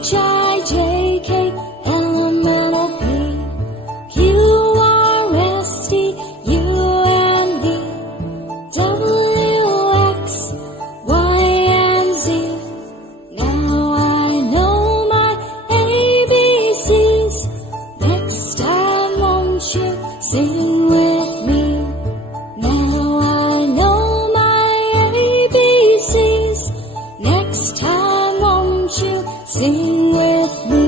H, I, J, K, L, M, N, O, P, Q, R, S, T, U, and V, W, X, Y, and Z. Now I know my ABCs. Next time won't you sing with me? Now I know my ABCs. Next time won't you sing with me?